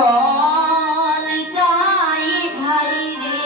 চল যাই ভাই রে।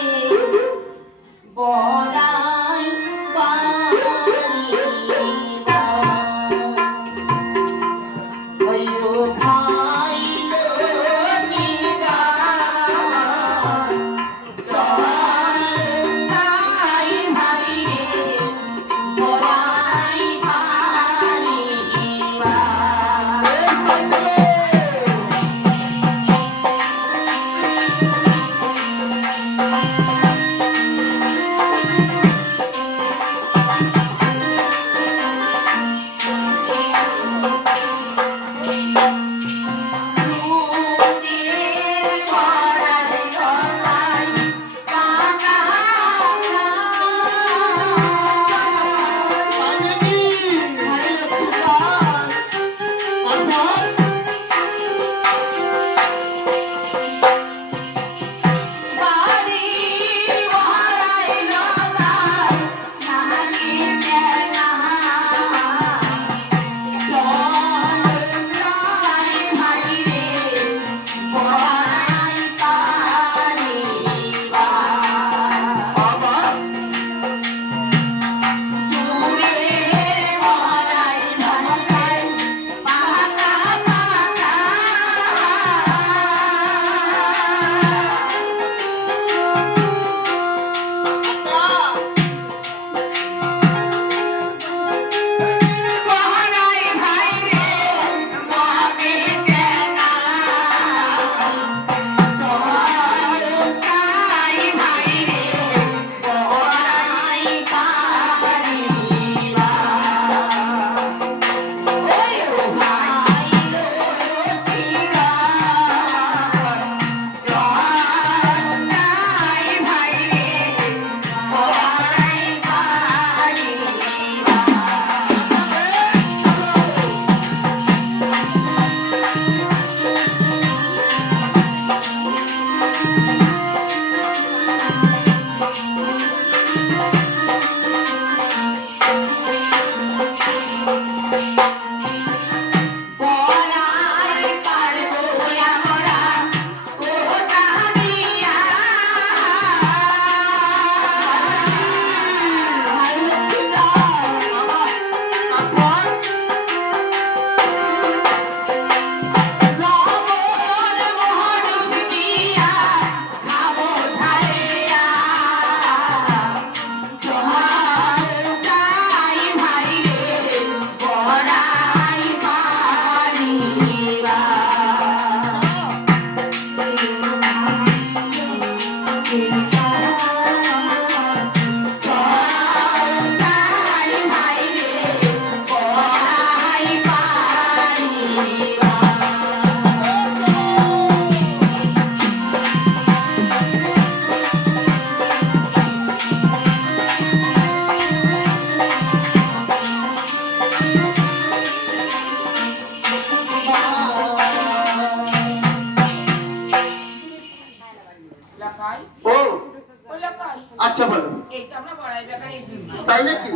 তাই নাকি?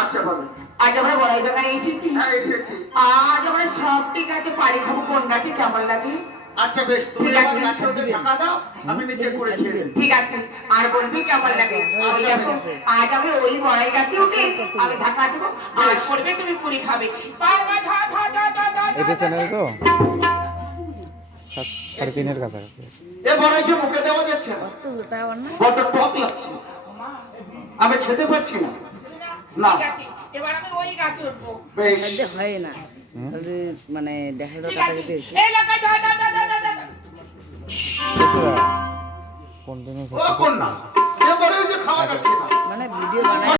আচ্ছা বলো। আজ আমরা বড়াই বেকারে এসেছি। হ্যাঁ এসেছি। আজ আমরা সব ঠিক আছে পারি খাব কোন গাছে কেমন লাগে? আচ্ছা বেশ তুমি ঠিক আছে, আমার ঢাকা দাও আমি নিচে করে খেয়ে ঠিক আছে আর বলবি কেমন লাগে? ওই দেখো আজ আমি ওই বড়াই গাছে উঠে আমি ঢাকা দেবো আর করবে তুমি পুরি খাবে। পারবা ধা ধা ধা ধা। চ্যানেল তো সাড়ে তিনের কাছাকাছি আছে। এ বড় মুখে দেওয়া যাচ্ছে না। বড্ড টক লাগছে। আমি খেতে পারছি না। না, না। ঠিক আছে এবার আমি ওই গাছে উঠবো। বেশ। হয় না। মানে দেখা। কন্টিনিউ মানে ভিডিও বানাই